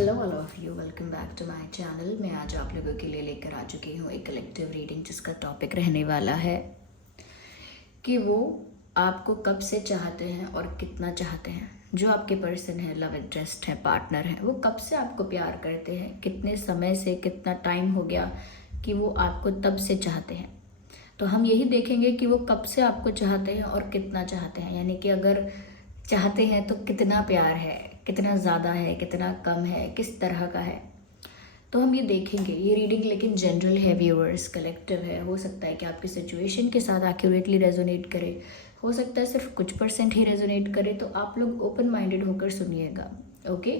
Hello all of you, welcome back to my channel. मैं आज आप लोगों के लिए लेकर आ चुकी हूँ एक कलेक्टिव रीडिंग, जिसका टॉपिक रहने वाला है कि वो आपको कब से चाहते हैं और कितना चाहते हैं। जो आपके पर्सन है, लव इंटरेस्ट है, पार्टनर है, वो कब से आपको प्यार करते हैं, कितने समय से, कितना टाइम हो गया कि वो आपको तब से चाहते हैं। तो हम यही देखेंगे कि वो कब से आपको चाहते हैं और कितना चाहते हैं। यानी कि अगर चाहते हैं तो कितना प्यार है, कितना ज़्यादा है, कितना कम है, किस तरह का है, तो हम ये देखेंगे। ये रीडिंग लेकिन जनरल है व्यूअर्स, कलेक्टिव है। हो सकता है कि आपकी सिचुएशन के साथ एक्यूरेटली रेजोनेट करे, हो सकता है सिर्फ कुछ % ही रेजोनेट करे। तो आप लोग ओपन माइंडेड होकर सुनिएगा, ओके?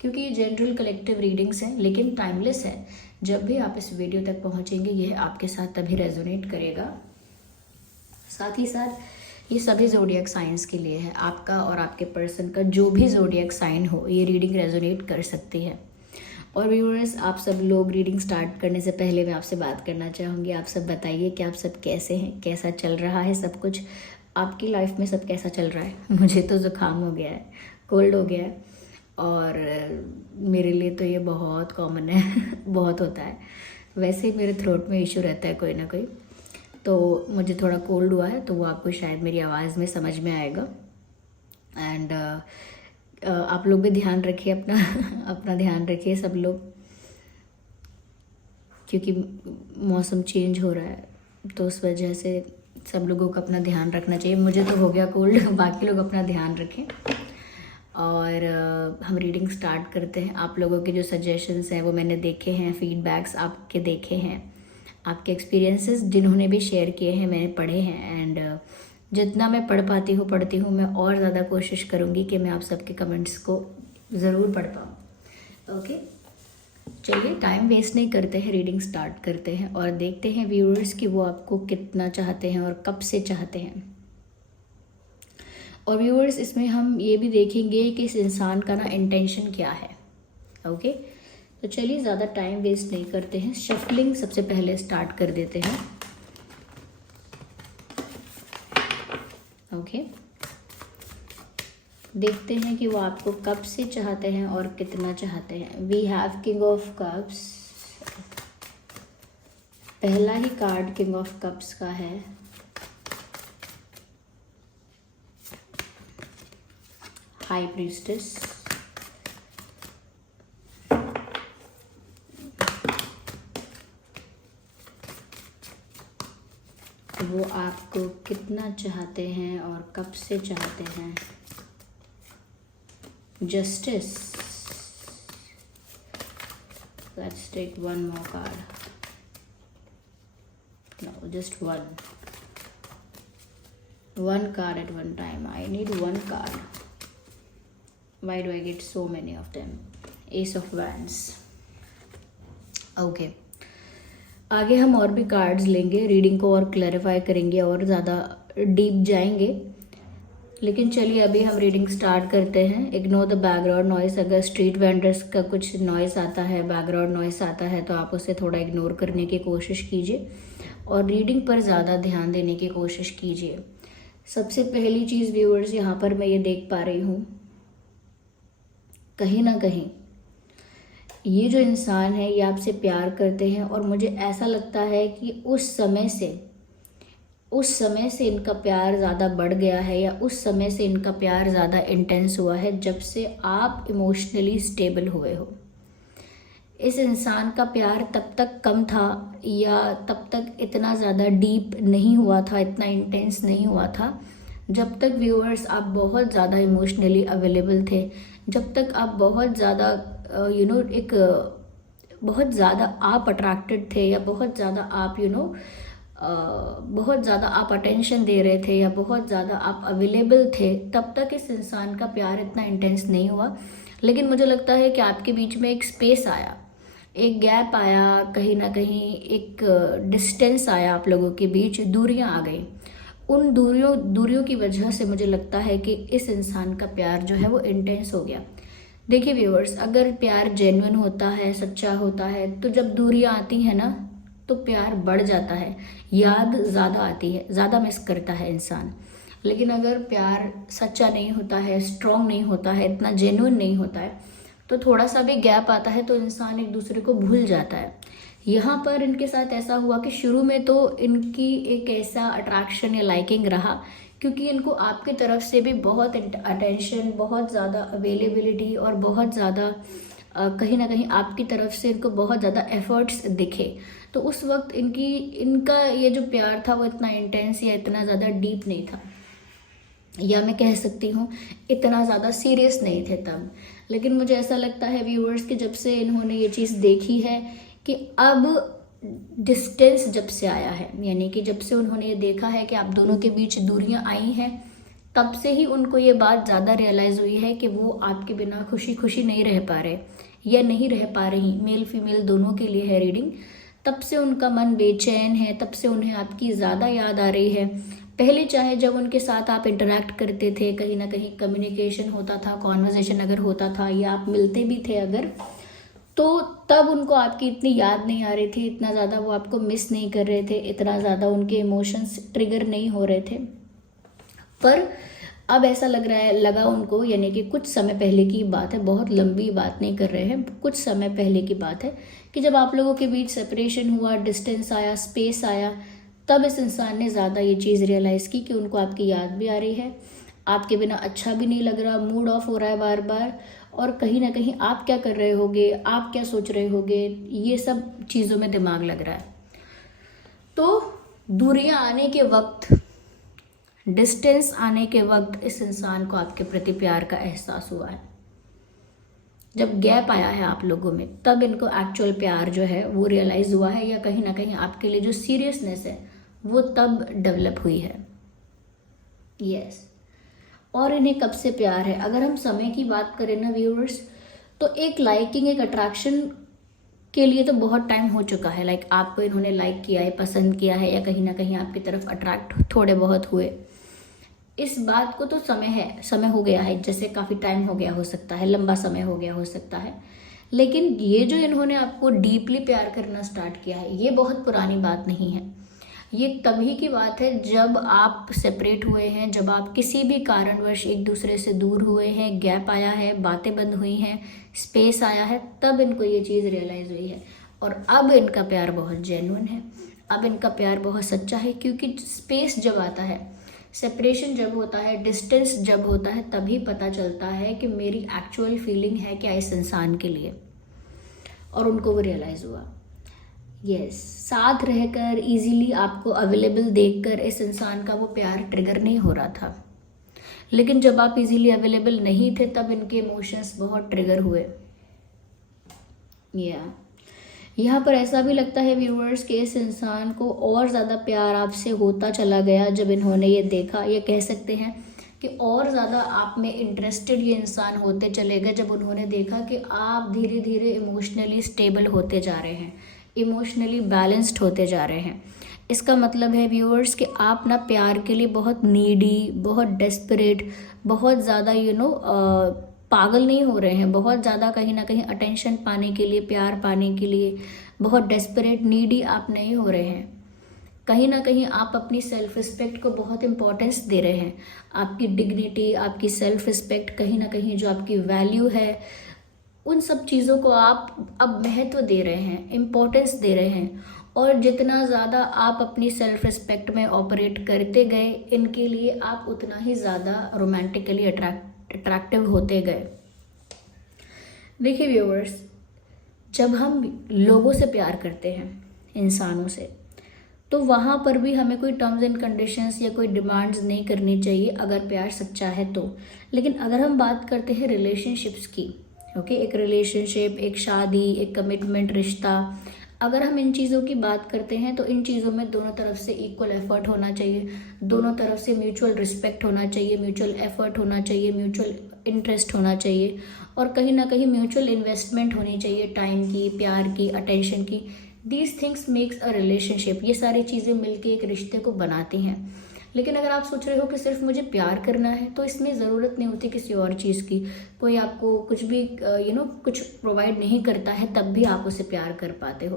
क्योंकि ये जनरल कलेक्टिव रीडिंग्स हैं लेकिन टाइमलेस है। जब भी आप इस वीडियो तक पहुँचेंगे यह आपके साथ तभी रेजोनेट करेगा। साथ ही साथ ये सभी ज़ोडिएक साइंस के लिए है। आपका और आपके पर्सन का जो भी ज़ोडिएक साइन हो, ये रीडिंग रेजोनेट कर सकती है। और व्यूअर्स, आप सब लोग रीडिंग स्टार्ट करने से पहले मैं आपसे बात करना चाहूँगी। आप सब बताइए कि आप सब कैसे हैं, कैसा चल रहा है सब कुछ, आपकी लाइफ में सब कैसा चल रहा है। मुझे तो ज़ुकाम हो गया है, कोल्ड हो गया है, और मेरे लिए तो ये बहुत कॉमन है बहुत होता है। वैसे ही मेरे थ्रोट में इशू रहता है कोई ना कोई, तो मुझे थोड़ा कोल्ड हुआ है, तो वो आपको शायद मेरी आवाज़ में समझ में आएगा। एंड आप लोग भी ध्यान रखिए अपना अपना ध्यान रखिए सब लोग, क्योंकि मौसम चेंज हो रहा है, तो उस वजह से सब लोगों को अपना ध्यान रखना चाहिए। मुझे तो हो गया कोल्ड, बाकी लोग अपना ध्यान रखें। और हम रीडिंग स्टार्ट करते हैं। आप लोगों के जो सजेशंस हैं वो मैंने देखे हैं, फीडबैक्स आपके देखे हैं, आपके एक्सपीरियंसेस जिन्होंने भी शेयर किए हैं मैंने पढ़े हैं। एंड जितना मैं पढ़ पाती हूँ पढ़ती हूँ, मैं और ज़्यादा कोशिश करूँगी कि मैं आप सबके कमेंट्स को ज़रूर पढ़ पाऊँ, ओके? चलिए टाइम वेस्ट नहीं करते हैं, रीडिंग स्टार्ट करते हैं और देखते हैं व्यूअर्स कि वो आपको कितना चाहते हैं और कब से चाहते हैं। और व्यूअर्स, इसमें हम ये भी देखेंगे कि इस इंसान का ना इंटेंशन क्या है, ओके? तो चलिए ज़्यादा टाइम वेस्ट नहीं करते हैं, शफलिंग सबसे पहले स्टार्ट कर देते हैं, ओके? देखते हैं कि वो आपको कब से चाहते हैं और कितना चाहते हैं। We have king of cups, पहला ही कार्ड किंग ऑफ कप्स का है। हाई प्रीस्टेस, वो आपको कितना चाहते हैं और कब से चाहते हैं। Justice, let's take one more card, no just one card at one time. I need one card. Why do I get so many of them? Ace of Wands, okay. आगे हम और भी कार्ड्स लेंगे, रीडिंग को और clarify करेंगे और ज़्यादा डीप जाएंगे। लेकिन चलिए अभी हम रीडिंग स्टार्ट करते हैं। Ignore the background noise. अगर स्ट्रीट वेंडर्स का कुछ नॉइस आता है, बैकग्राउंड नॉइस आता है, तो आप उसे थोड़ा इग्नोर करने की कोशिश कीजिए और रीडिंग पर ज़्यादा ध्यान देने की कोशिश कीजिए। सबसे पहली चीज़ व्यूअर्स, यहाँ पर मैं ये देख पा रही हूँ, कहीं ना कहीं ये जो इंसान है ये आपसे प्यार करते हैं और मुझे ऐसा लगता है कि उस समय से इनका प्यार ज़्यादा बढ़ गया है, या उस समय से इनका प्यार ज़्यादा इंटेंस हुआ है जब से आप इमोशनली स्टेबल हुए हो। इस इंसान का प्यार तब तक कम था या तब तक इतना ज़्यादा डीप नहीं हुआ था, इतना इंटेंस नहीं हुआ था, जब तक व्यूअर्स आप बहुत ज़्यादा इमोशनली अवेलेबल थे, जब तक आप बहुत ज़्यादा एक बहुत ज़्यादा आप अट्रैक्टेड थे, या बहुत ज़्यादा आप बहुत ज़्यादा आप अटेंशन दे रहे थे, या बहुत ज़्यादा आप अवेलेबल थे, तब तक इस इंसान का प्यार इतना इंटेंस नहीं हुआ। लेकिन मुझे लगता है कि आपके बीच में एक स्पेस आया, एक गैप आया, कहीं ना कहीं एक डिस्टेंस आया, आप लोगों के बीच दूरियां आ गई। उन दूरियों की वजह से मुझे लगता है कि इस इंसान का प्यार जो है वो इंटेंस हो गया। देखिए व्यूअर्स, अगर प्यार जेन्युइन होता है, सच्चा होता है, तो जब दूरियां आती हैं ना तो प्यार बढ़ जाता है, याद ज़्यादा आती है, ज़्यादा मिस करता है इंसान। लेकिन अगर प्यार सच्चा नहीं होता है, स्ट्रॉन्ग नहीं होता है, इतना जेन्युइन नहीं होता है, तो थोड़ा सा भी गैप आता है तो इंसान एक दूसरे को भूल जाता है। यहाँ पर इनके साथ ऐसा हुआ कि शुरू में तो इनकी एक ऐसा अट्रैक्शन या लाइकिंग रहा, क्योंकि इनको आपकी तरफ से भी बहुत अटेंशन, बहुत ज़्यादा अवेलेबिलिटी और बहुत ज़्यादा कहीं ना कहीं आपकी तरफ से इनको बहुत ज़्यादा एफर्ट्स दिखे। तो उस वक्त इनका ये जो प्यार था वो इतना इंटेंस या इतना ज़्यादा डीप नहीं था, या मैं कह सकती हूँ इतना ज़्यादा सीरियस नहीं थे तब। लेकिन मुझे ऐसा लगता है व्यूअर्स कि जब से इन्होंने ये चीज़ देखी है कि अब डिस्टेंस जब से आया है, यानी कि जब से उन्होंने ये देखा है कि आप दोनों के बीच दूरियां आई हैं, तब से ही उनको ये बात ज़्यादा रियलाइज़ हुई है कि वो आपके बिना खुशी खुशी नहीं रह पा रहे या नहीं रह पा रही। मेल फीमेल दोनों के लिए है रीडिंग। तब से उनका मन बेचैन है, तब से उन्हें आपकी ज़्यादा याद आ रही है। पहले चाहे जब उनके साथ आप इंटरेक्ट करते थे, कहीं ना कहीं कम्युनिकेशन होता था, कॉन्वर्जेशन अगर होता था या आप मिलते भी थे अगर, तो तब उनको आपकी इतनी याद नहीं आ रही थी, इतना ज़्यादा वो आपको मिस नहीं कर रहे थे, इतना ज़्यादा उनके इमोशंस ट्रिगर नहीं हो रहे थे। पर अब ऐसा लगा उनको, यानी कि कुछ समय पहले की बात है, बहुत लंबी बात नहीं कर रहे हैं, कुछ समय पहले की बात है कि जब आप लोगों के बीच सेपरेशन हुआ, डिस्टेंस आया, स्पेस आया, तब इस इंसान ने ज़्यादा ये चीज़ रियलाइज़ की कि उनको आपकी याद भी आ रही है, आपके बिना अच्छा भी नहीं लग रहा, मूड ऑफ हो रहा है बार बार, और कहीं ना कहीं आप क्या कर रहे होगे, आप क्या सोच रहे होगे, ये सब चीज़ों में दिमाग लग रहा है। तो दूरियां आने के वक्त, डिस्टेंस आने के वक्त इस इंसान को आपके प्रति प्यार का एहसास हुआ है। जब गैप आया है आप लोगों में, तब इनको एक्चुअल प्यार जो है वो रियलाइज़ हुआ है, या कहीं ना कहीं आपके लिए जो सीरियसनेस है वो तब डेवलप हुई है। यस। और इन्हें कब से प्यार है, अगर हम समय की बात करें ना व्यूअर्स, तो एक लाइकिंग, एक अट्रैक्शन के लिए तो बहुत टाइम हो चुका है। लाइक आपको इन्होंने लाइक किया है, पसंद किया है, या कहीं ना कहीं आपकी तरफ अट्रैक्ट थोड़े बहुत हुए, इस बात को तो समय हो गया है, जैसे काफ़ी टाइम हो गया हो सकता है, लंबा समय हो गया हो सकता है। लेकिन ये जो इन्होंने आपको डीपली प्यार करना स्टार्ट किया है, ये बहुत पुरानी बात नहीं है। ये तभी की बात है जब आप सेपरेट हुए हैं, जब आप किसी भी कारणवश एक दूसरे से दूर हुए हैं, गैप आया है, बातें बंद हुई हैं, स्पेस आया है, तब इनको ये चीज़ रियलाइज़ हुई है। और अब इनका प्यार बहुत जेन्युइन है, अब इनका प्यार बहुत सच्चा है, क्योंकि स्पेस जब आता है, सेपरेशन जब होता है, डिस्टेंस जब होता है, तभी पता चलता है कि मेरी एक्चुअल फीलिंग है क्या इस इंसान के लिए। और उनको वो रियलाइज़ हुआ। यस, साथ रहकर इजीली आपको अवेलेबल देखकर इस इंसान का वो प्यार ट्रिगर नहीं हो रहा था, लेकिन जब आप इजीली अवेलेबल नहीं थे तब इनके इमोशंस बहुत ट्रिगर हुए। यहाँ पर ऐसा भी लगता है व्यूअर्स कि इस इंसान को और ज़्यादा प्यार आपसे होता चला गया जब इन्होंने ये देखा। ये कह सकते हैं कि और ज़्यादा आप में इंटरेस्टेड ये इंसान होते चले गए जब उन्होंने देखा कि आप धीरे धीरे इमोशनली स्टेबल होते जा रहे हैं, इमोशनली बैलेंस्ड होते जा रहे हैं। इसका मतलब है व्यूअर्स कि आप ना प्यार के लिए बहुत नीडी, बहुत डेस्परेट, बहुत ज़्यादा पागल नहीं हो रहे हैं, बहुत ज़्यादा कहीं ना कहीं अटेंशन पाने के लिए, प्यार पाने के लिए बहुत डेस्परेट, नीडी आप नहीं हो रहे हैं। कहीं ना कहीं आप अपनी सेल्फ रिस्पेक्ट को बहुत इंपॉर्टेंस दे रहे हैं। आपकी डिग्निटी, आपकी सेल्फ रिस्पेक्ट, कहीं ना कहीं जो आपकी वैल्यू है, उन सब चीज़ों को आप अब महत्व दे रहे हैं, इम्पोर्टेंस दे रहे हैं। और जितना ज़्यादा आप अपनी सेल्फ रिस्पेक्ट में ऑपरेट करते गए, इनके लिए आप उतना ही ज़्यादा रोमांटिकली अट्रैक्टिव होते गए। देखिए व्यूअर्स, जब हम लोगों से प्यार करते हैं, इंसानों से, तो वहाँ पर भी हमें कोई टर्म्स एंड कंडीशंस या कोई डिमांड्स नहीं करनी चाहिए अगर प्यार सच्चा है तो। लेकिन अगर हम बात करते हैं रिलेशनशिप्स की, ओके, एक रिलेशनशिप, एक शादी, एक कमिटमेंट, रिश्ता, अगर हम इन चीज़ों की बात करते हैं तो इन चीज़ों में दोनों तरफ से इक्वल एफर्ट होना चाहिए, दोनों तरफ से म्यूचुअल रिस्पेक्ट होना चाहिए, म्यूचुअल एफर्ट होना चाहिए, म्यूचुअल इंटरेस्ट होना चाहिए, और कहीं ना कहीं म्यूचुअल इन्वेस्टमेंट होनी चाहिए, टाइम की, प्यार की, अटेंशन की। These things makes a relationship. ये सारी चीज़ें मिलके एक रिश्ते को बनाती हैं। लेकिन अगर आप सोच रहे हो कि सिर्फ मुझे प्यार करना है, तो इसमें ज़रूरत नहीं होती किसी और चीज़ की। कोई आपको कुछ भी कुछ प्रोवाइड नहीं करता है, तब भी आप उसे प्यार कर पाते हो।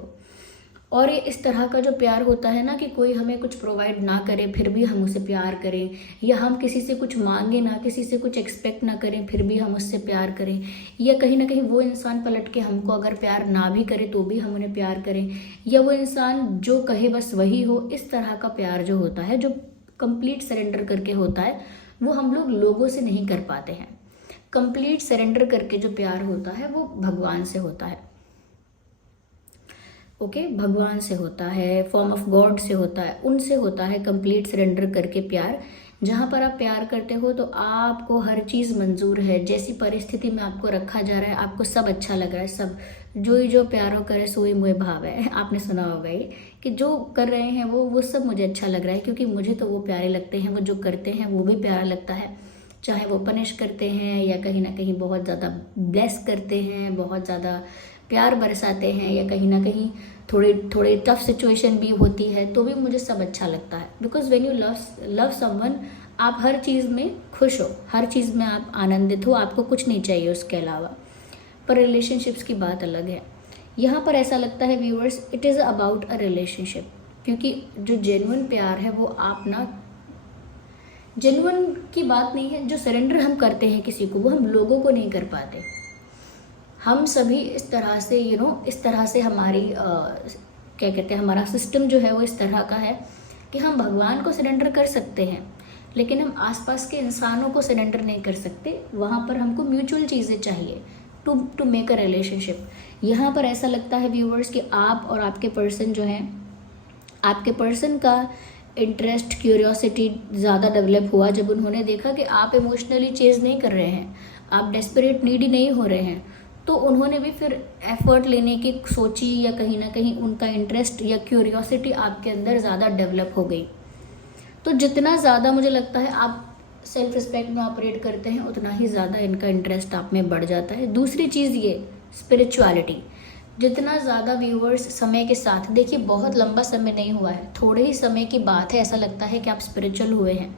और ये इस तरह का जो प्यार होता है ना कि कोई हमें कुछ प्रोवाइड ना करे फिर भी हम उसे प्यार करें, या हम किसी से कुछ मांगे ना, किसी से कुछ एक्सपेक्ट ना करें फिर भी हम उससे प्यार करें, या कहीं ना कहीं वो इंसान पलट के हमको अगर प्यार ना भी करे तो भी हम उन्हें प्यार करें, या वो इंसान जो कहे बस वही हो, इस तरह का प्यार जो होता है, जो कंप्लीट सरेंडर करके होता है, वो हम लोग लोगों से नहीं कर पाते हैं। कंप्लीट सरेंडर करके जो प्यार होता है वो भगवान से होता है। ओके, भगवान से होता है, फॉर्म ऑफ गॉड से होता है, उनसे होता है कंप्लीट सरेंडर करके प्यार। जहाँ पर आप प्यार करते हो तो आपको हर चीज़ मंजूर है, जैसी परिस्थिति में आपको रखा जा रहा है आपको सब अच्छा लग रहा है, सब जो ही जो प्यारो करे सोई मोह भाव है। आपने सुना होगा ये कि जो कर रहे हैं वो सब मुझे अच्छा लग रहा है, क्योंकि मुझे तो वो प्यारे लगते हैं, वो जो करते हैं वो भी प्यारा लगता है, चाहे वो पनिश करते हैं या कहीं ना कहीं बहुत ज़्यादा ब्लेस करते हैं, बहुत ज़्यादा प्यार बरसाते हैं, या कहीं ना कहीं थोड़े टफ सिचुएशन भी होती है तो भी मुझे सब अच्छा लगता है। Because when you love someone, आप हर चीज़ में खुश हो, हर चीज़ में आप आनंदित हो, आपको कुछ नहीं चाहिए उसके अलावा। पर रिलेशनशिप्स की बात अलग है। यहाँ पर ऐसा लगता है viewers, it is about a relationship, क्योंकि जो जेन्युइन प्यार है वो आप ना, जेन्युइन की बात नहीं है, जो सरेंडर हम करते हैं किसी को वो हम लोगों को नहीं कर पाते। हम सभी इस तरह से इस तरह से हमारी क्या कहते हैं, हमारा सिस्टम जो है वो इस तरह का है कि हम भगवान को सरेंडर कर सकते हैं लेकिन हम आसपास के इंसानों को सरेंडर नहीं कर सकते। वहाँ पर हमको म्यूचुअल चीज़ें चाहिए टू मेक अ रिलेशनशिप। यहाँ पर ऐसा लगता है व्यूअर्स कि आप और आपके पर्सन जो हैं, आपके पर्सन का इंटरेस्ट, क्यूरियोसिटी ज़्यादा डेवलप हुआ जब उन्होंने देखा कि आप इमोशनली चेज नहीं कर रहे हैं, आप डेस्परेट नीडी नहीं हो रहे हैं, तो उन्होंने भी फिर एफर्ट लेने की सोची, या कहीं ना कहीं उनका इंटरेस्ट या क्यूरियोसिटी आपके अंदर ज़्यादा डेवलप हो गई। तो जितना ज़्यादा मुझे लगता है आप सेल्फ रिस्पेक्ट में ऑपरेट करते हैं उतना ही ज़्यादा इनका इंटरेस्ट आप में बढ़ जाता है। दूसरी चीज़ ये स्पिरिचुअलिटी, जितना ज़्यादा व्यूअर्स समय के साथ, देखिए बहुत लंबा समय नहीं हुआ है, थोड़े ही समय की बात है, ऐसा लगता है कि आप स्पिरिचुअल हुए हैं।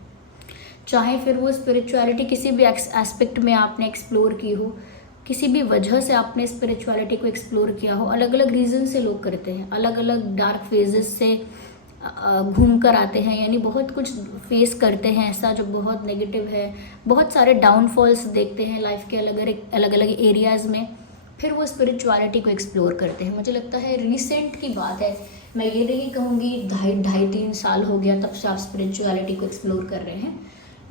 चाहे फिर वो स्पिरिचुअलिटी किसी भी एस्पेक्ट में आपने एक्सप्लोर की हो, किसी भी वजह से आपने स्पिरिचुअलिटी को एक्सप्लोर किया हो, अलग अलग रीज़न से लोग करते हैं, अलग अलग डार्क फेजेस से घूम कर आते हैं, यानी बहुत कुछ फेस करते हैं ऐसा जो बहुत नेगेटिव है, बहुत सारे डाउनफॉल्स देखते हैं लाइफ के अलग अलग एरियाज़ में, फिर वो स्पिरिचुअलिटी को एक्सप्लोर करते हैं। मुझे लगता है रिसेंट की बात है, मैं ये नहीं कहूँगी 2.5-3 साल हो गया तब से आप स्पिरिचुअलिटी को एक्सप्लोर कर रहे हैं।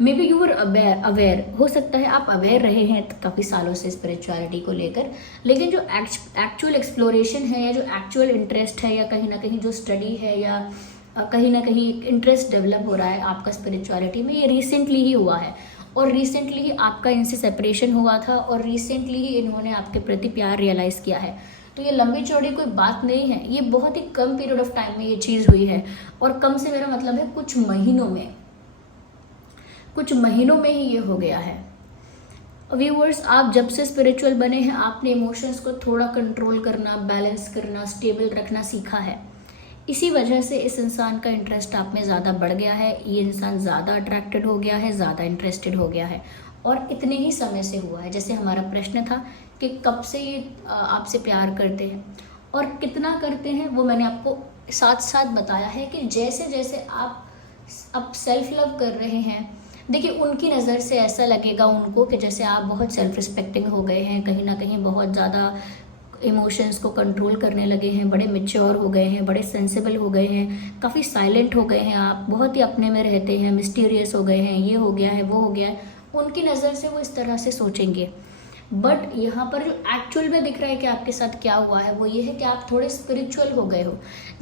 Maybe you are aware, हो सकता है आप अवेयर रहे हैं काफ़ी सालों से स्पिरिचुअलिटी को लेकर, लेकिन जो एक्चुअल एक्सप्लोरेशन है या जो एक्चुअल इंटरेस्ट है या कहीं ना कहीं जो स्टडी है या कहीं ना कहीं इंटरेस्ट डेवलप हो रहा है आपका स्पिरिचुअलिटी में, ये रिसेंटली ही हुआ है। और रिसेंटली ही आपका इनसे सेपरेशन हुआ था और रिसेंटली ही इन्होंने आपके प्रति प्यार रियलाइज़ किया है। तो ये लंबी चौड़ी कोई बात नहीं है, ये बहुत ही कम पीरियड ऑफ टाइम में ये चीज़ हुई है। और कम से मेरा मतलब है कुछ महीनों में ही ये हो गया है। व्यूअर्स, आप जब से स्पिरिचुअल बने हैं आपने इमोशंस को थोड़ा कंट्रोल करना, बैलेंस करना, स्टेबल रखना सीखा है। इसी वजह से इस इंसान का इंटरेस्ट आप में ज़्यादा बढ़ गया है, ये इंसान ज़्यादा अट्रैक्टेड हो गया है, ज़्यादा इंटरेस्टेड हो गया है, और इतने ही समय से हुआ है। जैसे हमारा प्रश्न था कि कब से ये आपसे प्यार करते हैं और कितना करते हैं, वो मैंने आपको साथ साथ बताया है कि जैसे जैसे आप सेल्फ लव कर रहे हैं, देखिए उनकी नज़र से ऐसा लगेगा उनको कि जैसे आप बहुत सेल्फ रिस्पेक्टिंग हो गए हैं, कहीं ना कहीं बहुत ज़्यादा इमोशंस को कंट्रोल करने लगे हैं, बड़े मैच्योर हो गए हैं, बड़े सेंसिबल हो गए हैं, काफ़ी साइलेंट हो गए हैं, आप बहुत ही अपने में रहते हैं, मिस्टीरियस हो गए हैं, ये हो गया है वो हो गया है, उनकी नज़र से वो इस तरह से सोचेंगे। बट यहाँ पर जो एक्चुअल में दिख रहा है कि आपके साथ क्या हुआ है वो ये है कि आप थोड़े स्पिरिचुअल हो गए हो।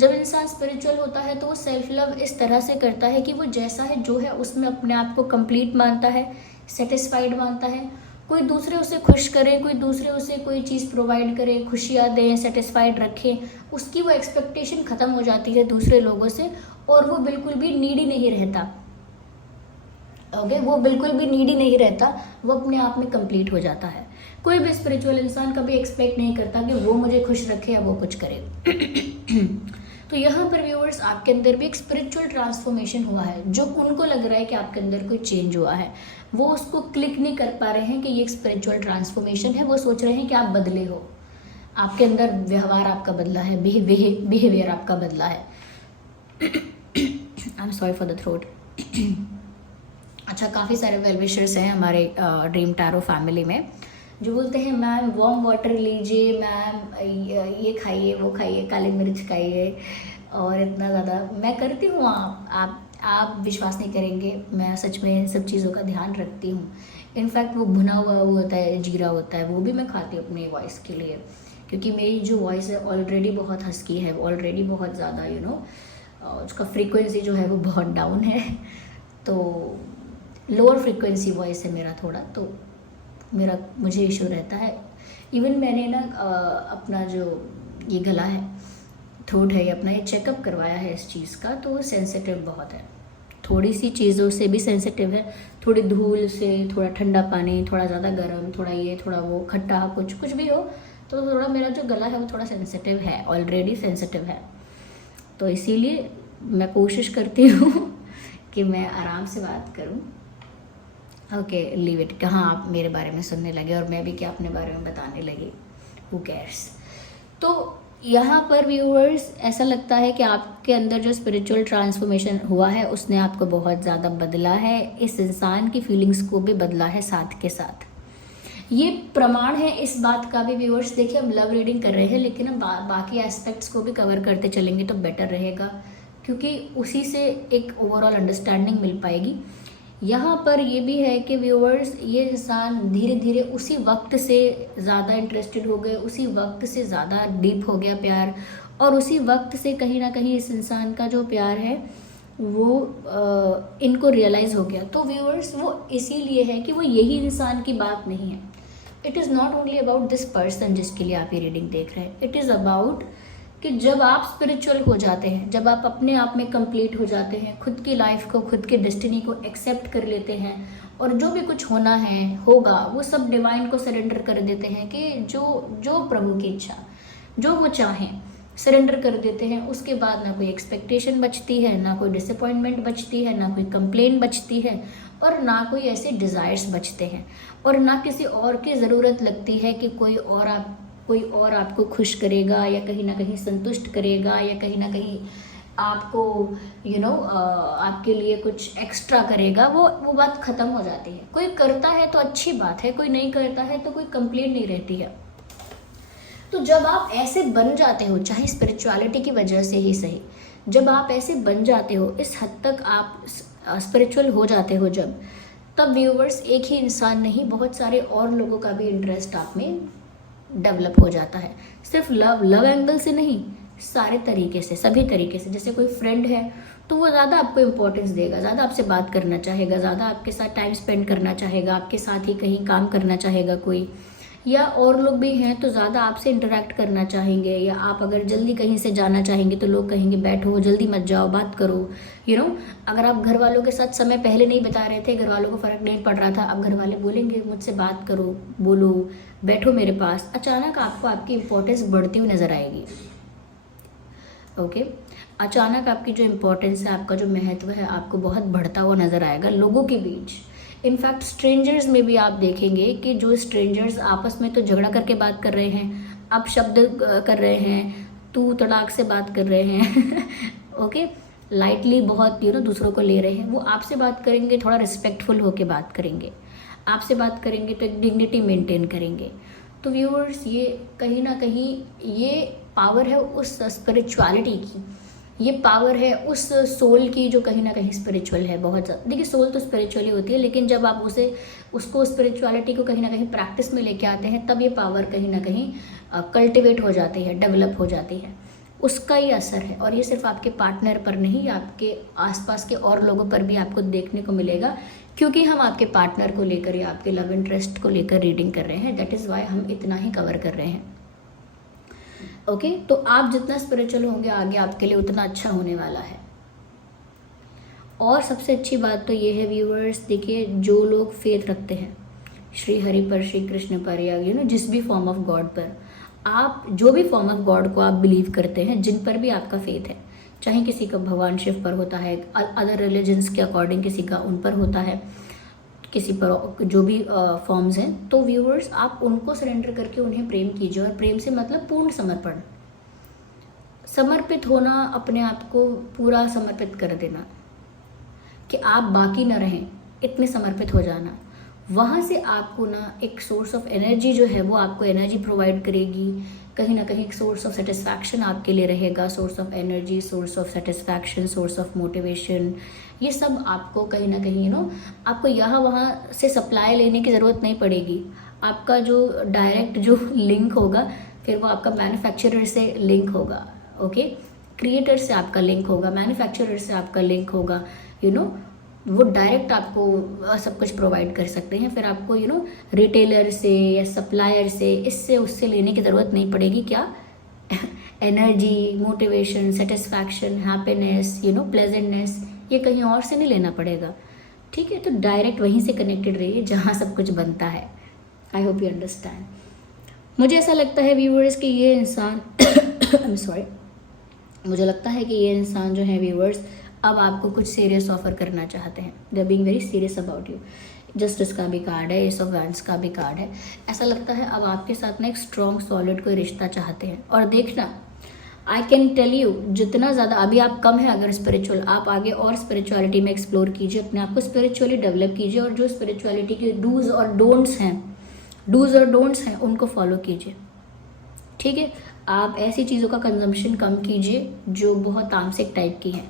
जब इंसान स्पिरिचुअल होता है तो वो सेल्फ लव इस तरह से करता है कि वो जैसा है जो है उसमें अपने आप को कंप्लीट मानता है, सेटिस्फाइड मानता है। कोई दूसरे उसे खुश करे, कोई दूसरे उसे कोई चीज़ प्रोवाइड करे, खुशियाँ दें, सेटिस्फाइड रखें, उसकी वो एक्सपेक्टेशन ख़त्म हो जाती है दूसरे लोगों से, और वो बिल्कुल भी नीडी नहीं रहता। ओके, वो बिल्कुल भी नीडी नहीं रहता, वो अपने आप में कंप्लीट हो जाता है। कोई भी स्पिरिचुअल इंसान कभी एक्सपेक्ट नहीं करता कि वो मुझे खुश रखे या वो कुछ करे। तो यहाँ पर व्यूअर्स, आपके अंदर भी एक स्पिरिचुअल ट्रांसफॉर्मेशन हुआ है, जो उनको लग रहा है कि आपके अंदर कोई चेंज हुआ है, वो उसको क्लिक नहीं कर पा रहे हैं कि ये एक स्पिरिचुअल ट्रांसफॉर्मेशन है। वो सोच रहे हैं कि आप बदले हो, आपके अंदर व्यवहार आपका बदला है, बिहेवियर आपका बदला है। I am sorry for the throat. अच्छा, काफ़ी सारे वेल विशर्स हैं हमारे ड्रीम टैरो फैमिली में जो बोलते हैं मैम वार्म वाटर लीजिए, मैम ये खाइए, वो खाइए, काली मिर्च खाइए, और इतना ज़्यादा मैं करती हूँ। आप विश्वास नहीं करेंगे, मैं सच में इन सब चीज़ों का ध्यान रखती हूँ। इनफैक्ट वो भुना हुआ वो होता है, जीरा होता है, वो भी मैं खाती हूँ अपनी वॉइस के लिए, क्योंकि मेरी जो वॉइस है ऑलरेडी बहुत हस्की है, ऑलरेडी बहुत ज़्यादा उसका फ्रीक्वेंसी जो है वो बहुत डाउन है, तो लोअर फ्रीक्वेंसी वॉइस है मेरा थोड़ा, तो मुझे इशू रहता है। इवन मैंने ना अपना जो ये गला है, थ्रोट है, अपना ये चेकअप करवाया है इस चीज़ का, तो वो सेंसिटिव बहुत है, थोड़ी सी चीज़ों से भी सेंसिटिव है, थोड़ी धूल से, थोड़ा ठंडा पानी, थोड़ा ज़्यादा गर्म, थोड़ा ये थोड़ा वो, खट्टा कुछ भी हो, तो थोड़ा मेरा जो गला है वो थोड़ा सेंसिटिव है, ऑलरेडी सेंसिटिव है। तो इसीलिए मैं कोशिश करती हूँ कि मैं आराम से बात करूँ। Okay, leave it. कहाँ आप मेरे बारे में सुनने लगे और मैं भी क्या अपने बारे में बताने लगी, हु कैर्स। तो यहाँ पर व्यूअर्स ऐसा लगता है कि आपके अंदर जो स्पिरिचुअल ट्रांसफॉर्मेशन हुआ है उसने आपको बहुत ज़्यादा बदला है, इस इंसान की फीलिंग्स को भी बदला है साथ के साथ। ये प्रमाण है इस बात का भी व्यूअर्स। देखिए, हम लव रीडिंग कर रहे हैं, लेकिन हम बाकी एस्पेक्ट्स को भी कवर करते चलेंगे तो बेटर रहेगा, क्योंकि उसी से एक ओवरऑल अंडरस्टैंडिंग मिल पाएगी। यहाँ पर ये भी है कि व्यूअर्स, ये इंसान धीरे धीरे उसी वक्त से ज़्यादा इंटरेस्टेड हो गए, उसी वक्त से ज़्यादा डीप हो गया प्यार, और उसी वक्त से कहीं ना कहीं इस इंसान का जो प्यार है वो इनको रियलाइज़ हो गया। तो व्यूअर्स, वो इसीलिए है कि वो यही इंसान की बात नहीं है। It is not only about this person जिसके लिए आप ये रीडिंग देख रहे हैं, इट इज़ अबाउट कि जब आप स्पिरिचुअल हो जाते हैं, जब आप अपने आप में कंप्लीट हो जाते हैं, खुद की लाइफ को, खुद के डेस्टिनी को एक्सेप्ट कर लेते हैं, और जो भी कुछ होना है होगा वो सब डिवाइन को सरेंडर कर देते हैं कि जो प्रभु की इच्छा, जो वो चाहें, सरेंडर कर देते हैं। उसके बाद ना कोई एक्सपेक्टेशन बचती है, ना कोई डिसअपॉइंटमेंट बचती है, ना कोई कंप्लेन बचती है, और ना कोई ऐसे डिज़ायर्स बचते हैं, और ना किसी और की ज़रूरत लगती है कि कोई और आपको खुश करेगा या कहीं ना कहीं संतुष्ट करेगा या कहीं ना कहीं आपको आपके लिए कुछ एक्स्ट्रा करेगा। वो बात ख़त्म हो जाती है। कोई करता है तो अच्छी बात है, कोई नहीं करता है तो कोई कंप्लेंट नहीं रहती है। तो जब आप ऐसे बन जाते हो, चाहे स्पिरिचुअलिटी की वजह से ही सही, जब आप ऐसे बन जाते हो, इस हद तक आप स्पिरिचुअल हो जाते हो जब, तब व्यूवर्स एक ही इंसान नहीं, बहुत सारे और लोगों का भी इंटरेस्ट आप में डेवलप हो जाता है। सिर्फ लव एंगल से नहीं, सारे तरीके से, सभी तरीके से। जैसे कोई फ्रेंड है तो वो ज़्यादा आपको इम्पोर्टेंस देगा, ज़्यादा आपसे बात करना चाहेगा, ज़्यादा आपके साथ टाइम स्पेंड करना चाहेगा, आपके साथ ही कहीं काम करना चाहेगा कोई, या और लोग भी हैं तो ज़्यादा आपसे इंटरेक्ट करना चाहेंगे, या आप अगर जल्दी कहीं से जाना चाहेंगे तो लोग कहेंगे बैठो, जल्दी मत जाओ, बात करो। अगर आप घर वालों के साथ समय पहले नहीं बिता रहे थे, घर वालों को फ़र्क नहीं पड़ रहा था, अब घर वाले बोलेंगे मुझसे बात करो, बोलो, बैठो मेरे पास, अचानक आपको आपकी इम्पोर्टेंस बढ़ती हुई नज़र आएगी। ओके, अचानक आपकी जो इम्पोर्टेंस है, आपका जो महत्व है, आपको बहुत बढ़ता हुआ नज़र आएगा लोगों के बीच। इनफैक्ट स्ट्रेंजर्स में भी आप देखेंगे कि जो स्ट्रेंजर्स आपस में तो झगड़ा करके बात कर रहे हैं, आप शब्द कर रहे हैं, तू तड़ाक से बात कर रहे हैं ओके, लाइटली बहुत दूसरों को ले रहे हैं, वो आपसे बात करेंगे थोड़ा रिस्पेक्टफुल होके बात करेंगे, आपसे बात करेंगे तो एक डिग्निटी मेंटेन करेंगे। तो व्यूअर्स, ये कहीं ना कहीं ये पावर है उस स्पिरिचुअलिटी की, ये पावर है उस सोल की जो कहीं ना कहीं स्पिरिचुअल है बहुत ज़्यादा। देखिए, सोल तो स्पिरिचुअली होती है, लेकिन जब आप उसको स्पिरिचुअलिटी को कहीं ना कहीं प्रैक्टिस में लेके आते हैं, तब ये पावर कहीं ना कहीं कल्टिवेट हो जाती है, डेवलप हो जाती है, उसका ही असर है। और ये सिर्फ आपके पार्टनर पर नहीं, आपके आसपास के और लोगों पर भी आपको देखने को मिलेगा, क्योंकि हम आपके पार्टनर को लेकर या आपके लव इंटरेस्ट को लेकर रीडिंग कर रहे हैं। दैट इज़ वाई हम इतना ही कवर कर रहे हैं। ओके, तो आप जितना स्पिरिचुअल होंगे आगे आपके लिए उतना अच्छा होने वाला है। और सबसे अच्छी बात तो ये है व्यूअर्स, देखिए, जो लोग फेथ रखते हैं श्री हरि पर, श्री कृष्ण पर, या जिस भी फॉर्म ऑफ गॉड पर, आप जो भी फॉर्म ऑफ गॉड को आप बिलीव करते हैं, जिन पर भी आपका फेथ है, चाहे किसी का भगवान शिव पर होता है, अदर रिलीजन्स के अकॉर्डिंग किसी का उन पर होता है, किसी पर जो भी फॉर्म्स हैं, तो व्यूअर्स आप उनको सरेंडर करके उन्हें प्रेम कीजिए। और प्रेम से मतलब पूर्ण समर्पण, समर्पित होना, अपने आप को पूरा समर्पित कर देना कि आप बाकी ना रहें, इतने समर्पित हो जाना। वहाँ से आपको ना एक सोर्स ऑफ एनर्जी जो है वो आपको एनर्जी प्रोवाइड करेगी, कहीं ना कहीं एक सोर्स ऑफ सेटिस्फैक्शन आपके लिए रहेगा, source of energy, source of satisfaction, source of motivation. ये सब आपको कहीं ना कहीं आपको यहाँ वहाँ से सप्लाई लेने की ज़रूरत नहीं पड़ेगी। आपका जो डायरेक्ट जो लिंक होगा फिर वो आपका मैन्युफैक्चरर से लिंक होगा, ओके, क्रिएटर से आपका लिंक होगा, मैन्युफैक्चरर से आपका लिंक होगा, वो डायरेक्ट आपको सब कुछ प्रोवाइड कर सकते हैं। फिर आपको रिटेलर से या सप्लायर से, इससे उससे लेने की ज़रूरत नहीं पड़ेगी। क्या energy, motivation, satisfaction, happiness, pleasantness, ये कहीं और से नहीं लेना पड़ेगा, ठीक है। तो डायरेक्ट वहीं से कनेक्टेड रहिए जहाँ सब कुछ बनता है। I hope you understand. मुझे ऐसा लगता है व्यूवर्स कि ये इंसान आई एम सॉरी, मुझे लगता है कि ये इंसान जो है व्यूवर्स अब आपको कुछ सीरियस ऑफर करना चाहते हैं। They are being very serious about you. Justice का भी कार्ड है, एस ऑफ वैंड्स का भी कार्ड है। ऐसा लगता है अब आपके साथ ना एक स्ट्रॉन्ग सॉलिड कोई रिश्ता चाहते हैं। और देखना, आई कैन टेल यू, जितना ज़्यादा अभी आप कम है अगर स्पिरिचुअल, आप आगे और स्पिरिचुअलिटी में एक्सप्लोर कीजिए, अपने आप को स्पिरिचुअली डेवलप कीजिए, और जो स्पिरिचुअलिटी के डूज और डोंट्स हैं उनको फॉलो कीजिए, ठीक है। आप ऐसी चीज़ों का कंजम्पशन कम कीजिए जो बहुत तामसिक टाइप की हैं,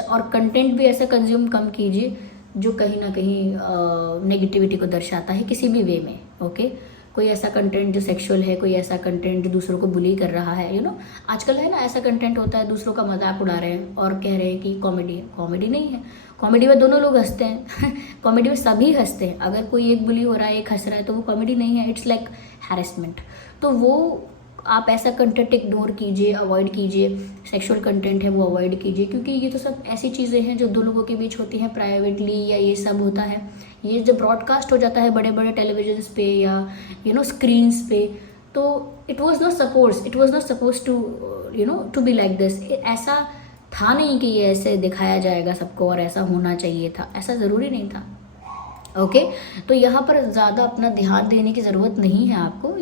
और कंटेंट भी ऐसा कंज्यूम कम कीजिए जो कहीं ना कहीं नेगेटिविटी को दर्शाता है किसी भी वे में, ओके। कोई ऐसा कंटेंट जो सेक्सुअल है, कोई ऐसा कंटेंट जो दूसरों को बुली कर रहा है, आजकल है ना ऐसा कंटेंट होता है, दूसरों का मजाक उड़ा रहे हैं और कह रहे हैं कि कॉमेडी है। कॉमेडी नहीं है, कॉमेडी में दोनों लोग हंसते हैं कॉमेडी में सभी हंसते हैं। अगर कोई एक बुली हो रहा है, एक हंस रहा है, तो वो कॉमेडी नहीं है, इट्स लाइक हैरेसमेंट। तो वो आप ऐसा कंटेंट इग्नोर कीजिए, अवॉइड कीजिए। सेक्सुअल कंटेंट है वो अवॉइड कीजिए, क्योंकि ये तो सब ऐसी चीज़ें हैं जो दो लोगों के बीच होती हैं प्राइवेटली, या ये सब होता है, ये जब ब्रॉडकास्ट हो जाता है बड़े बड़े टेलीविजन पे या स्क्रीन्स पे, तो it was not suppose to be like this. ऐसा था नहीं कि ये ऐसे दिखाया जाएगा सबको और ऐसा होना चाहिए था, ऐसा ज़रूरी नहीं था, ओके। तो यहाँ पर ज़्यादा अपना ध्यान देने की ज़रूरत नहीं है आपको।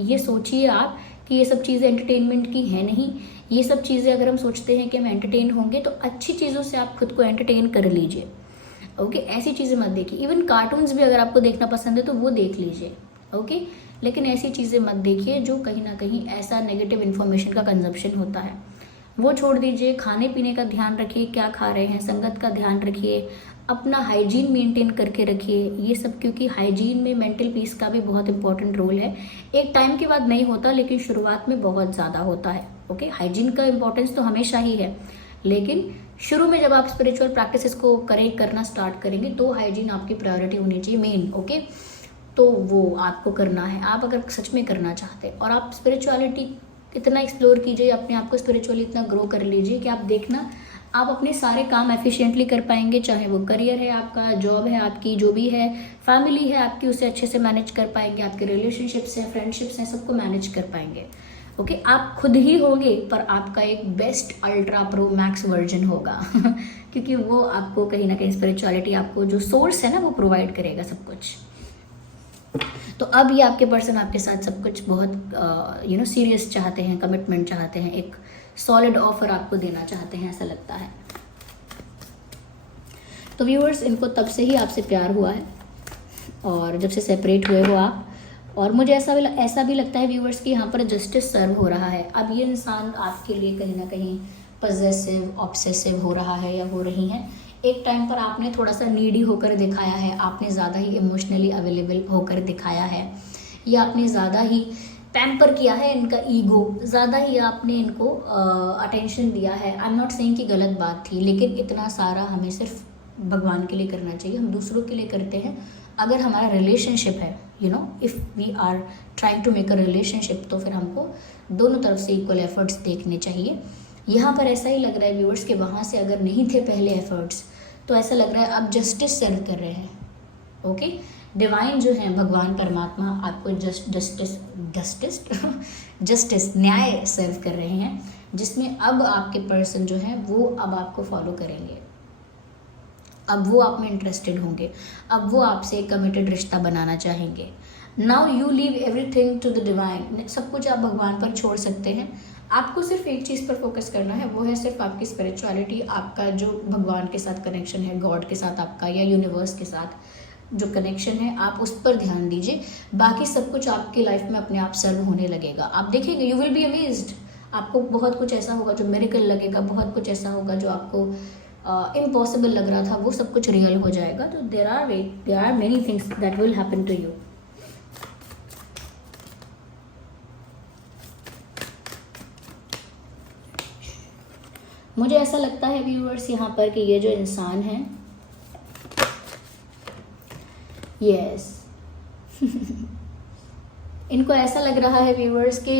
ये सोचिए आप कि ये सब चीज़ें एंटरटेनमेंट की है नहीं। ये सब चीज़ें अगर हम सोचते हैं कि हम एंटरटेन होंगे, तो अच्छी चीज़ों से आप खुद को एंटरटेन कर लीजिए, ओके। ऐसी चीज़ें मत देखिए। इवन कार्टून्स भी अगर आपको देखना पसंद है तो वो देख लीजिए, ओके। लेकिन ऐसी चीज़ें मत देखिए जो कहीं ना कहीं ऐसा नेगेटिव इन्फॉर्मेशन का कंजप्शन होता है, वो छोड़ दीजिए। खाने पीने का ध्यान रखिए, क्या खा रहे हैं, संगत का ध्यान रखिए, अपना हाइजीन मेंटेन करके रखिए, ये सब, क्योंकि हाइजीन में मेंटल पीस का भी बहुत इंपॉर्टेंट रोल है। एक टाइम के बाद नहीं होता, लेकिन शुरुआत में बहुत ज़्यादा होता है, ओके। हाइजीन का इंपॉर्टेंस तो हमेशा ही है, लेकिन शुरू में जब आप स्पिरिचुअल प्रैक्टिसेस को करना स्टार्ट करेंगे तो हाइजीन आपकी प्रायोरिटी होनी चाहिए मेन, ओके। तो वो आपको करना है, आप अगर सच में करना चाहते हैं। और आप स्पिरिचुअलिटी इतना एक्सप्लोर कीजिए, अपने आप को स्पिरिचुअली इतना ग्रो कर लीजिए कि आप देखना आप अपने सारे काम एफिशिएंटली कर पाएंगे, चाहे वो करियर है आपका, जॉब है आपकी, जो भी है, फैमिली है आपकी, उसे अच्छे से मैनेज कर पाएंगे, आपके रिलेशनशिप्स हैं, फ्रेंडशिप्स हैं, सबको मैनेज कर पाएंगे, ओके। आप खुद ही होंगे, पर आपका एक best ultra pro max version होगा क्योंकि वो आपको कहीं ना कहीं स्पिरिचुअलिटी, आपको जो सोर्स है ना वो प्रोवाइड करेगा सब कुछ। तो अब ये आपके पर्सन आपके साथ सब कुछ बहुत सीरियस चाहते हैं, कमिटमेंट चाहते हैं, एक सॉलिड ऑफर आपको देना चाहते हैं, ऐसा लगता है। तो व्यूअर्स, इनको तब से ही आपसे प्यार हुआ है, और जब से सेपरेट हुए हो आप, और मुझे ऐसा भी लगता है व्यूअर्स कि यहाँ पर जस्टिस सर्व हो रहा है। अब ये इंसान आपके लिए कहीं ना कहीं पजेसिव, ऑब्सेसिव हो रहा है या हो रही हैं। एक टाइम पर आपने थोड़ा सा नीडी होकर दिखाया है, आपने ज़्यादा ही इमोशनली अवेलेबल होकर दिखाया है, या आपने ज़्यादा ही पैम्पर किया है इनका ईगो, ज़्यादा ही आपने इनको अटेंशन दिया है। आई एम नॉट सेइंग कि गलत बात थी, लेकिन इतना सारा हमें सिर्फ भगवान के लिए करना चाहिए, हम दूसरों के लिए करते हैं। अगर हमारा रिलेशनशिप है, if we are trying to make a relationship, तो फिर हमको दोनों तरफ से इक्वल एफर्ट्स देखने चाहिए। यहाँ पर ऐसा ही लग रहा है व्यूअर्स कि वहाँ से अगर नहीं थे पहले एफर्ट्स, तो ऐसा लग रहा है आप जस्टिस सर्व कर रहे हैं, ओके। डिवाइन जो है, भगवान परमात्मा, आपको जस्टिस न्याय सर्व कर रहे हैं, जिसमें अब आपके पर्सन जो है वो अब आपको फॉलो करेंगे, अब वो आप में इंटरेस्टेड होंगे, अब वो आपसे एक कमिटेड रिश्ता बनाना चाहेंगे। Now you leave everything to the divine, सब कुछ आप भगवान पर छोड़ सकते हैं। आपको सिर्फ एक चीज़ पर फोकस करना है, वो है सिर्फ आपकी स्पिरिचुअलिटी, आपका जो भगवान के साथ कनेक्शन है, गॉड के साथ आपका या यूनिवर्स के साथ जो कनेक्शन है, आप उस पर ध्यान दीजिए। बाकी सब कुछ आपकी लाइफ में अपने आप सर्व होने लगेगा। आप देखेंगे, यू विल बी अमेज्ड। आपको बहुत कुछ ऐसा होगा जो मिरेकल लगेगा, बहुत कुछ ऐसा होगा जो आपको इम्पॉसिबल लग रहा था, वो सब कुछ रियल हो जाएगा। तो there are many things that will happen to you. मुझे ऐसा लगता है व्यूअर्स यहाँ पर कि ये जो इंसान है, यस इनको ऐसा लग रहा है व्यूअर्स कि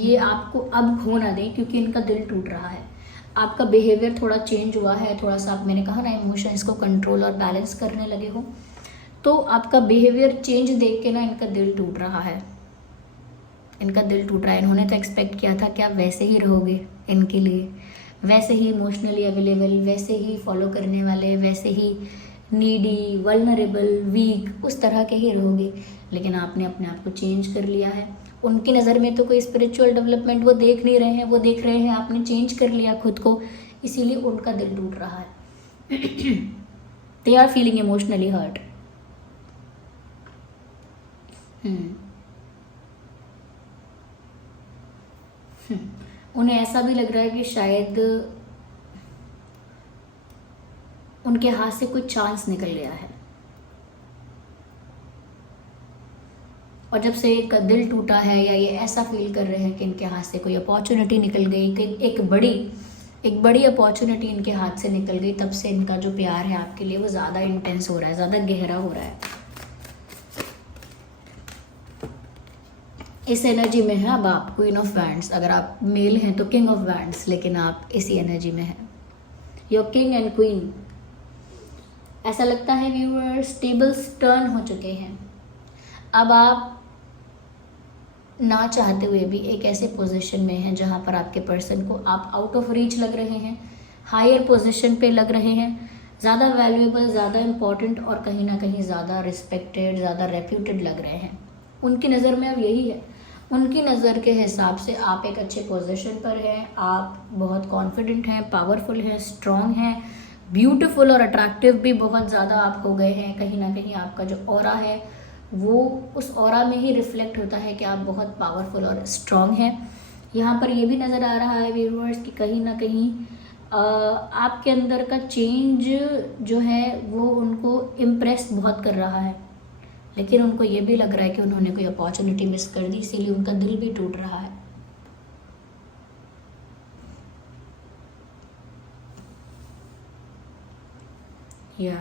ये आपको अब खो ना दें, क्योंकि इनका दिल टूट रहा है। आपका बिहेवियर थोड़ा चेंज हुआ है, थोड़ा सा आप, मैंने कहा ना, इमोशंस को कंट्रोल और बैलेंस करने लगे हो, तो आपका बिहेवियर चेंज देख के ना इनका दिल टूट रहा है। इनका दिल टूट रहा है। इन्होंने तो एक्सपेक्ट किया था कि आप वैसे ही रहोगे इनके लिए, वैसे ही इमोशनली अवेलेबल, वैसे ही फॉलो करने वाले, वैसे ही नीडी, वल्नरेबल, वीक, उस तरह के ही रहोगे। लेकिन आपने अपने आप को चेंज कर लिया है। उनकी नज़र में तो कोई स्पिरिचुअल डेवलपमेंट वो देख नहीं रहे हैं, वो देख रहे हैं आपने चेंज कर लिया खुद को, इसीलिए उनका दिल टूट रहा है। They are feeling emotionally hurt. उन्हें ऐसा भी लग रहा है कि शायद उनके हाथ से कुछ चांस निकल गया है, और जब से एक दिल टूटा है या ये ऐसा फील कर रहे हैं कि इनके हाथ से कोई अपॉर्चुनिटी निकल गई, कि एक बड़ी अपॉर्चुनिटी इनके हाथ से निकल गई, तब से इनका जो प्यार है आपके लिए वो ज़्यादा इंटेंस हो रहा है, ज़्यादा गहरा हो रहा है। इस एनर्जी में है अब आप, क्वीन ऑफ वैंड्स। अगर आप मेल हैं तो किंग ऑफ वैंड्स, लेकिन आप इसी एनर्जी में हैं, योर किंग एंड क्वीन। ऐसा लगता है व्यूअर्स टेबल्स टर्न हो चुके हैं। अब आप ना चाहते हुए भी एक ऐसे पोजीशन में हैं जहां पर आपके पर्सन को आप आउट ऑफ रीच लग रहे हैं, हायर पोजीशन पे लग रहे हैं, ज़्यादा वैल्यूएबल, ज़्यादा इम्पॉर्टेंट और कहीं ना कहीं ज़्यादा रिस्पेक्टेड, ज़्यादा रेप्यूटेड लग रहे हैं। उनकी नज़र में अब यही है। उनकी नज़र के हिसाब से आप एक अच्छे पोजीशन पर हैं, आप बहुत कॉन्फिडेंट हैं, पावरफुल हैं, स्ट्रॉन्ग हैं, ब्यूटीफुल और अट्रैक्टिव भी बहुत ज़्यादा आप हो गए हैं। कहीं ना कहीं आपका जो ऑरा है वो उस ऑरा में ही रिफ्लेक्ट होता है कि आप बहुत पावरफुल और स्ट्रॉन्ग हैं। यहाँ पर ये भी नज़र आ रहा है व्यूअर्स कि कहीं ना कहीं आपके अंदर का चेंज जो है वो उनको इम्प्रेस बहुत कर रहा है, लेकिन उनको ये भी लग रहा है कि उन्होंने कोई अपॉर्चुनिटी मिस कर दी, इसीलिए उनका दिल भी टूट रहा है। या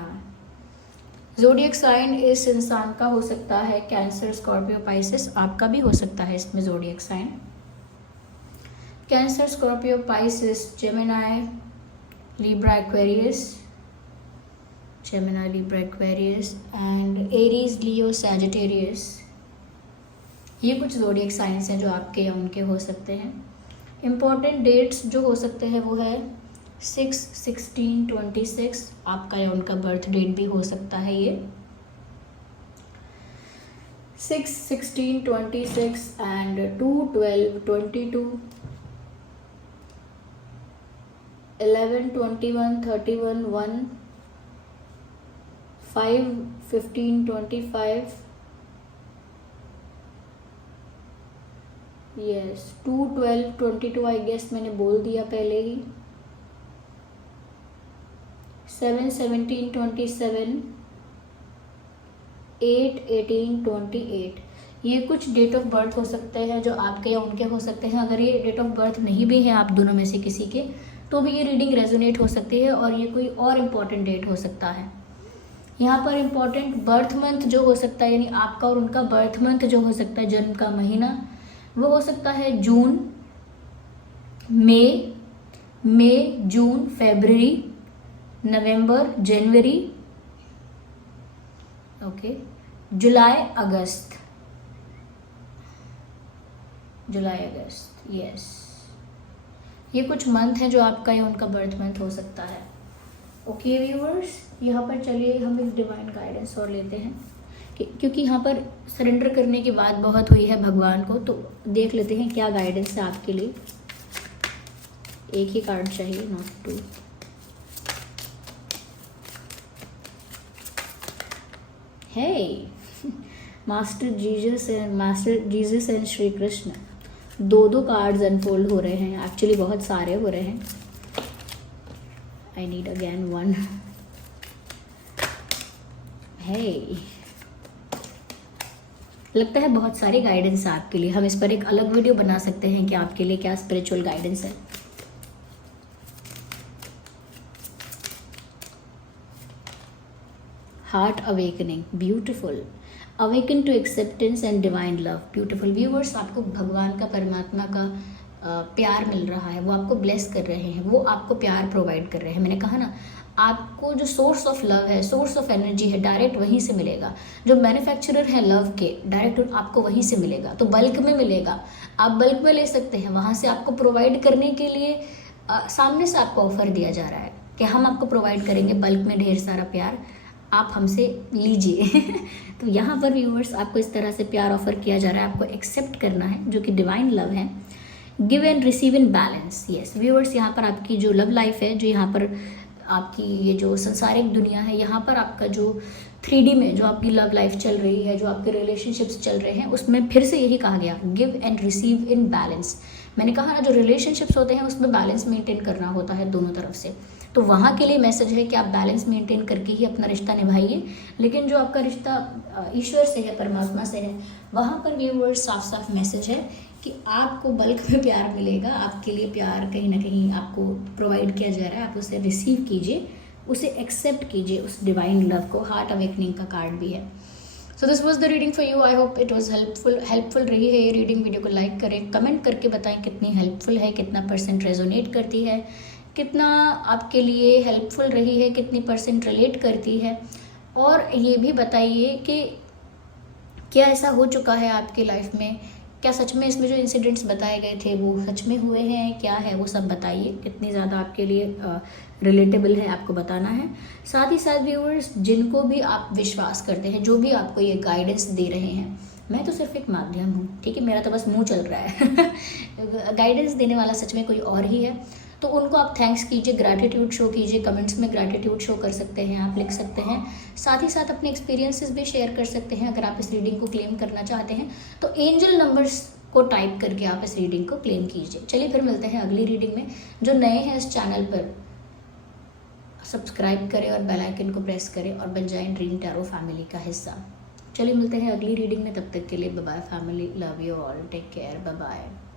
ज़ोडिएक साइन इस इंसान का हो सकता है कैंसर, स्कॉर्पियो, पाइसेस। आपका भी हो सकता है इसमें zodiac sign. Cancer, Scorpio, Pisces, Gemini, Libra, Aquarius, Gemini, Libra, Aquarius and Aries, Leo, Sagittarius. ये कुछ ज़ोडिएक साइंस हैं जो आपके या उनके हो सकते हैं। इम्पॉर्टेंट डेट्स जो हो सकते हैं वो है 6, 16, 26। आपका या उनका बर्थ डेट भी हो सकता है ये 6, 16, 26 एंड 2, 12, 22, 11, 21, 31, 1, 5, 15, 25, यस 2, 12, 22 आई गेस मैंने बोल दिया पहले ही। 7, 17, 27, 8, 18, 28। ये कुछ डेट ऑफ बर्थ हो सकते हैं जो आपके या उनके हो सकते हैं। अगर ये डेट ऑफ बर्थ नहीं भी है आप दोनों में से किसी के, तो भी ये रीडिंग रेजोनेट हो सकती है और ये कोई और इम्पॉर्टेंट डेट हो सकता है। यहाँ पर इम्पॉर्टेंट बर्थ मंथ जो हो सकता है, यानी आपका और उनका बर्थ मंथ जो हो सकता है, जन्म का महीना, वो हो सकता है जून, मई, जून, फरवरी, नवंबर, जनवरी, ओके, जुलाई, अगस्त, यस। ये कुछ मंथ हैं जो आपका या उनका बर्थ मंथ हो सकता है। ओके व्यूअर्स, यहाँ पर चलिए हम एक डिवाइन गाइडेंस और लेते हैं क्योंकि यहाँ पर सरेंडर करने की बात बहुत हुई है भगवान को, तो देख लेते हैं क्या गाइडेंस है आपके लिए। एक ही कार्ड चाहिए, not two. Hey master Jesus and Shri Krishna, दो कार्ड्स अनफोल्ड हो रहे हैं, एक्चुअली बहुत सारे हो रहे हैं। I need again one. Hey, लगता है बहुत सारी गाइडेंस है आपके लिए। हम इस पर एक अलग वीडियो बना सकते हैं कि आपके लिए क्या स्पिरिचुअल गाइडेंस है। Heart awakening, beautiful. Awaken to acceptance and divine love, beautiful. Viewers, आपको भगवान का, परमात्मा का प्यार मिल रहा है, वो आपको ब्लेस कर रहे हैं, वो आपको प्यार प्रोवाइड कर रहे हैं। मैंने कहा ना, आपको जो सोर्स ऑफ लव है, सोर्स ऑफ एनर्जी है, डायरेक्ट वहीं से मिलेगा। जो मैन्युफैक्चरर है लव के, डायरेक्ट आपको वहीं से मिलेगा, तो बल्क में मिलेगा। आप बल्क में ले सकते हैं, वहाँ से आपको प्रोवाइड करने के लिए सामने से आपको ऑफर दिया जा रहा है कि हम आपको प्रोवाइड करेंगे बल्क में ढेर सारा प्यार, आप हमसे लीजिए। तो यहाँ पर व्यूअर्स, आपको इस तरह से प्यार ऑफर किया जा रहा है, आपको एक्सेप्ट करना है, जो कि डिवाइन लव है। Give and receive in balance. Yes viewers, यहाँ पर आपकी जो लव लाइफ है, जो यहाँ पर आपकी ये जो संसारिक दुनिया है, यहाँ पर आपका जो 3D में जो आपकी लव लाइफ चल रही है, जो आपके रिलेशनशिप्स चल रहे हैं, उसमें फिर से यही कहा गया, give and receive in balance. मैंने कहा ना, जो रिलेशनशिप्स होते हैं उसमें बैलेंस मेंटेन करना होता है दोनों तरफ से। तो वहाँ के लिए मैसेज है कि आप बैलेंस मेंटेन करके ही अपना रिश्ता निभाइए। लेकिन जो आपका रिश्ता ईश्वर से है, परमात्मा से है, वहाँ पर व्यूअर्स साफ साफ मैसेज है कि आपको बल्क में प्यार मिलेगा। आपके लिए प्यार कहीं ना कहीं आपको प्रोवाइड किया जा रहा है, आप उसे रिसीव कीजिए, उसे एक्सेप्ट कीजिए, उस डिवाइन लव को। हार्ट अवेकनिंग का कार्ड भी है। So this was the reading for you. I hope it was helpful रही है ये रीडिंग। वीडियो को लाइक करें, कमेंट करके बताएं कितनी हेल्पफुल है, कितना % रेजोनेट करती है, कितना आपके लिए हेल्पफुल रही है, कितनी % रिलेट करती है। और ये भी बताइए कि क्या ऐसा हो चुका है आपकी लाइफ में, क्या सच में इसमें जो इंसिडेंट्स बताए गए थे वो सच में हुए हैं, क्या है वो सब बताइए। कितनी ज़्यादा आपके लिए रिलेटेबल है, आपको बताना है। साथ ही साथ व्यूअर्स, जिनको भी आप विश्वास करते हैं, जो भी आपको ये गाइडेंस दे रहे हैं, मैं तो सिर्फ एक माध्यम हूँ, ठीक है, मेरा तो बस मुंह चल रहा है। गाइडेंस देने वाला सच में कोई और ही है। तो उनको आप थैंक्स कीजिए, ग्रैटिट्यूड शो कीजिए, कमेंट्स में ग्रैटिट्यूड शो कर सकते हैं, आप लिख सकते हैं। साथ ही साथ अपने एक्सपीरियंसेस भी शेयर कर सकते हैं अगर आप इस रीडिंग को क्लेम करना चाहते हैं। तो एंजल नंबर्स को टाइप करके आप इस रीडिंग को क्लेम कीजिए। चलिए फिर मिलते हैं अगली रीडिंग में। जो नए हैं इस चैनल पर, सब्सक्राइब करें और बेल आइकन को प्रेस करें और बन जाएं ड्रीम टैरो फैमिली का हिस्सा। चलिए मिलते हैं अगली रीडिंग में, तब तक के लिए bye bye family, love you all, take care, bye bye.